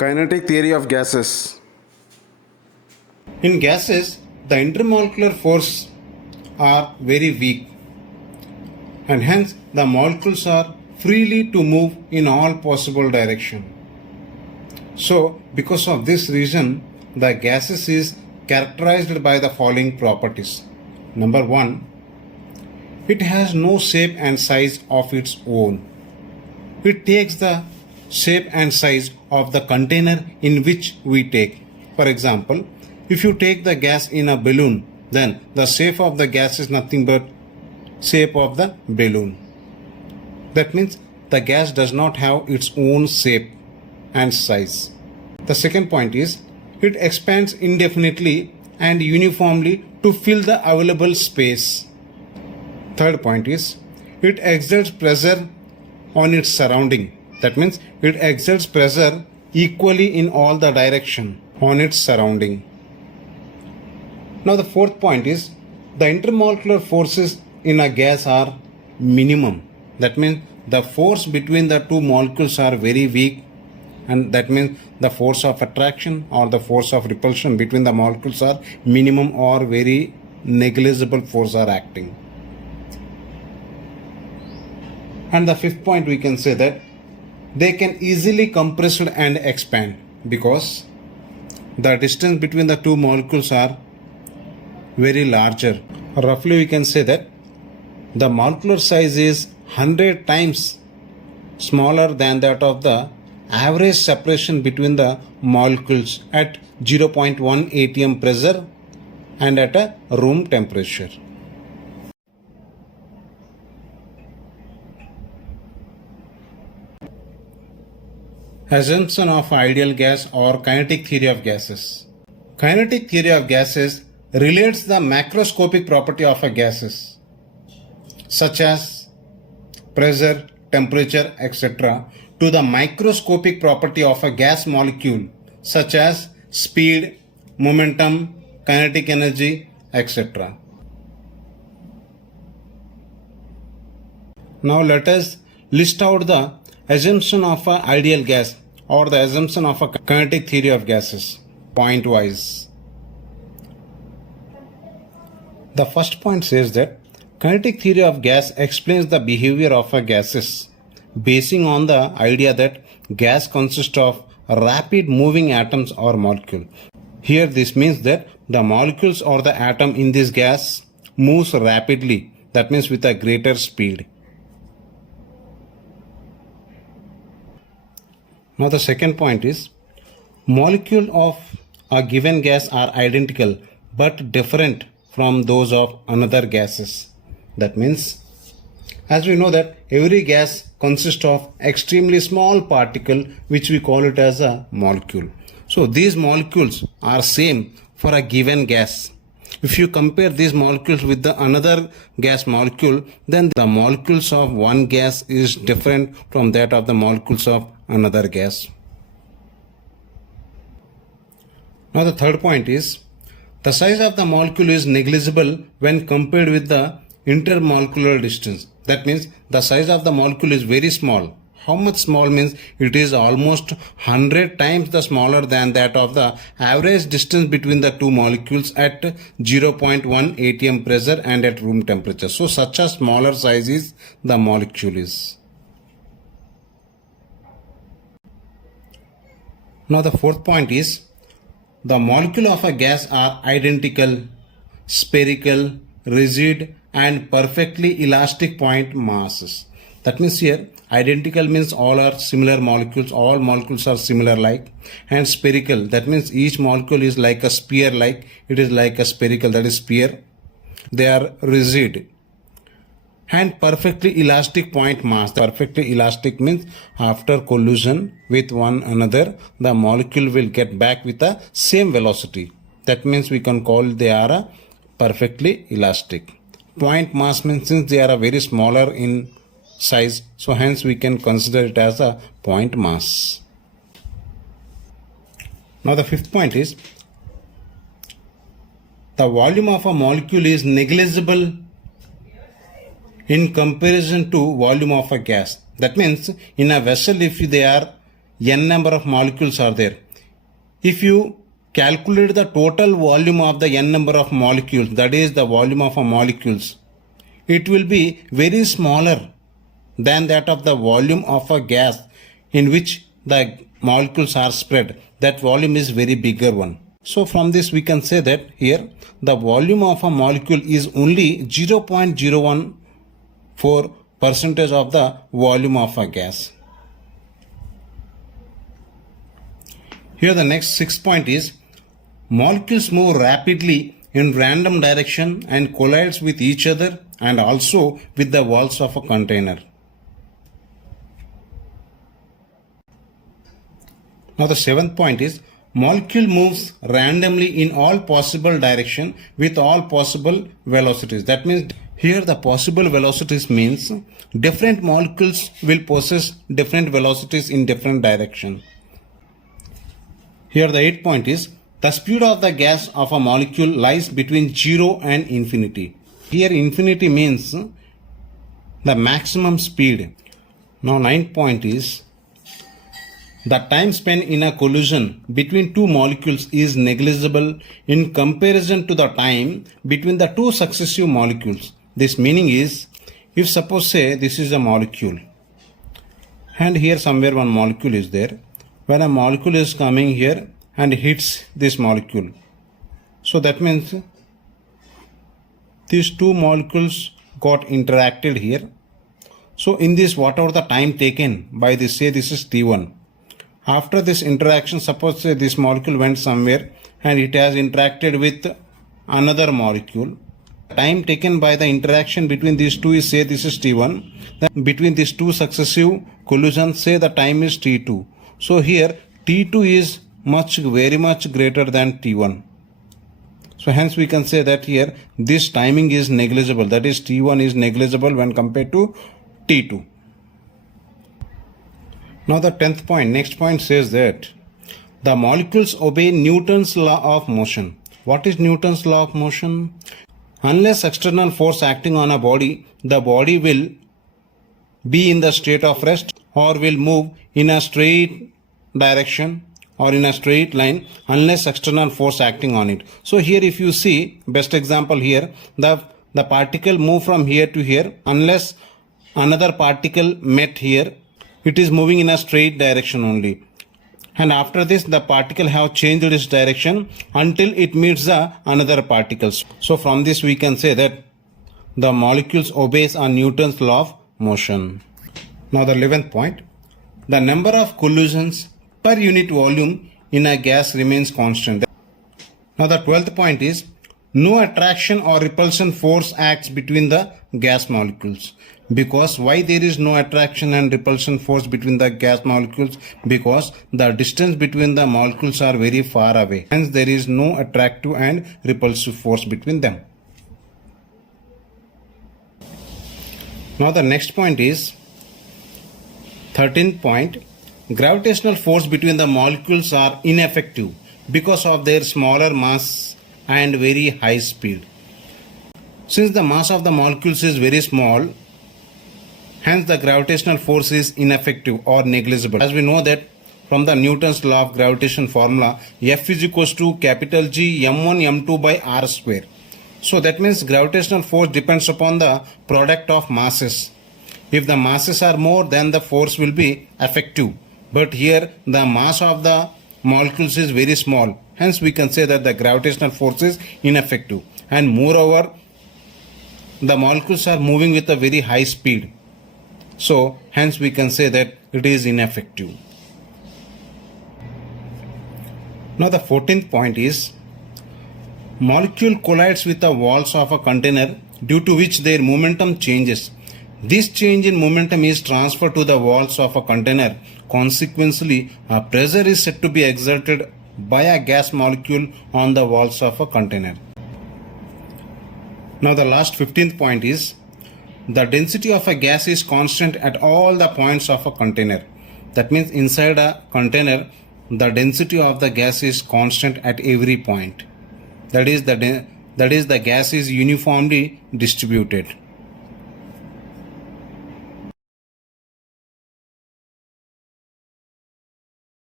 Kinetic theory of gases. In gases, the intermolecular force are very weak and hence the molecules are freely to move in all possible direction. So, because of this reason, the gases is characterized by the following properties. Number 1, it has no shape and size of its own. It takes the shape and size of the container in which we take. For example, if you take the gas in a balloon, then the shape of the gas is nothing but shape of the balloon. That means the gas does not have its own shape and size. The second point is it expands indefinitely and uniformly to fill the available space. Third point is it exerts pressure on its surrounding. That means it exerts pressure equally in all the direction on its surrounding. Now the fourth point is the intermolecular forces in a gas are minimum. That means the force between the two molecules are very weak, and that means the force of attraction or the force of repulsion between the molecules are minimum or very negligible force are acting. And the fifth point we can say that they can easily compress and expand because the distance between the two molecules are very larger. Roughly we can say that the molecular size is 100 times smaller than that of the average separation between the molecules at 0.1 atm pressure and at a room temperature. Assumption of ideal gas or kinetic theory of gases. Kinetic theory of gases relates the macroscopic property of a gases such as pressure, temperature, etc. to the microscopic property of a gas molecule such as speed, momentum, kinetic energy, etc. Now let us list out the assumption of an ideal gas or the assumption of a kinetic theory of gases point wise. The first point says that kinetic theory of gas explains the behavior of a gases basing on the idea that gas consists of rapid moving atoms or molecule. Here this means that the molecules or the atom in this gas moves rapidly, that means with a greater speed. Now the second point is molecules of a given gas are identical but different from those of another gases. That means as we know that every gas consists of extremely small particle which we call it as a molecule. So these molecules are same for a given gas. If you compare these molecules with the another gas molecule, then the molecules of one gas is different from that of the molecules of another gas. Now the third point is the size of the molecule is negligible when compared with the intermolecular distance. That means the size of the molecule is very small. How much small means it is almost 100 times the smaller than that of the average distance between the two molecules at 0.1 atm pressure and at room temperature. So such a smaller size is the molecule is. Now the fourth point is the molecule of a gas are identical, spherical, rigid and perfectly elastic point masses. That means here identical means all are similar molecules, all molecules are similar like, and spherical, that means each molecule is like a sphere, like it is like a spherical, that is sphere. They are rigid and perfectly elastic point mass. Perfectly elastic means after collision with one another the molecule will get back with the same velocity. That means we can call they are a perfectly elastic. Point mass means since they are very smaller in size, so hence we can consider it as a point mass. Now the fifth point is the volume of a molecule is negligible in comparison to volume of a gas. That means in a vessel if they are n number of molecules are there. If you calculate the total volume of the n number of molecules, that is the volume of a molecules, it will be very smaller than that of the volume of a gas in which the molecules are spread. That volume is very bigger one. So from this we can say that here the volume of a molecule is only 0.014 percentage of the volume of a gas. Here the next 6th point is molecules move rapidly in random direction and collides with each other and also with the walls of a container. Now the 7th point is molecule moves randomly in all possible direction with all possible velocities. That means here the possible velocities means different molecules will possess different velocities in different direction. Here the 8th point is the speed of the gas of a molecule lies between 0 and infinity. Here infinity means the maximum speed. Now 9th point is the time spent in a collision between two molecules is negligible in comparison to the time between the two successive molecules. This meaning is, if suppose say this is a molecule and here somewhere one molecule is there. When a molecule is coming here and hits this molecule, so that means these two molecules got interacted here. So in this, whatever the time taken by this, say this is T1. After this interaction, suppose say this molecule went somewhere and it has interacted with another molecule. Time taken by the interaction between these two is, say this is T1. Then between these two successive collisions, say the time is T2. So here T2 is very much greater than T1. So hence we can say that here this timing is negligible. That is T1 is negligible when compared to T2. Now the 10th point, next point says that the molecules obey Newton's law of motion. What is Newton's law of motion? Unless external force acting on a body, the body will be in the state of rest or will move in a straight direction or in a straight line unless external force acting on it. So here if you see, best example here, the particle move from here to here unless another particle met here, it is moving in a straight direction only. And after this the particle have changed its direction until it meets the another particles. So from this we can say that the molecules obeys on Newton's law of motion. Now the 11th point, the number of collisions per unit volume in a gas remains constant. Now the 12th point is no attraction or repulsion force acts between the gas molecules. Because why there is no attraction and repulsion force between the gas molecules? Because the distance between the molecules are very far away. Hence there is no attractive and repulsive force between them. Now the next point is 13th point. Gravitational force between the molecules are ineffective because of their smaller mass and very high speed. Since the mass of the molecules is very small, hence the gravitational force is ineffective or negligible. As we know that from the Newton's law of gravitation formula, F is equals to capital G m1 m2 by r square. So that means gravitational force depends upon the product of masses. If the masses are more, then the force will be effective. But here the mass of the molecules is very small. Hence we can say that the gravitational force is ineffective. And moreover, the molecules are moving with a very high speed. So hence we can say that it is ineffective. Now the 14th point is molecule collides with the walls of a container due to which their momentum changes. This change in momentum is transferred to the walls of a container. Consequently, a pressure is said to be exerted by a gas molecule on the walls of a container. Now the last 15th point is the density of a gas is constant at all the points of a container. That means inside a container, the density of the gas is constant at every point. That is the gas is uniformly distributed.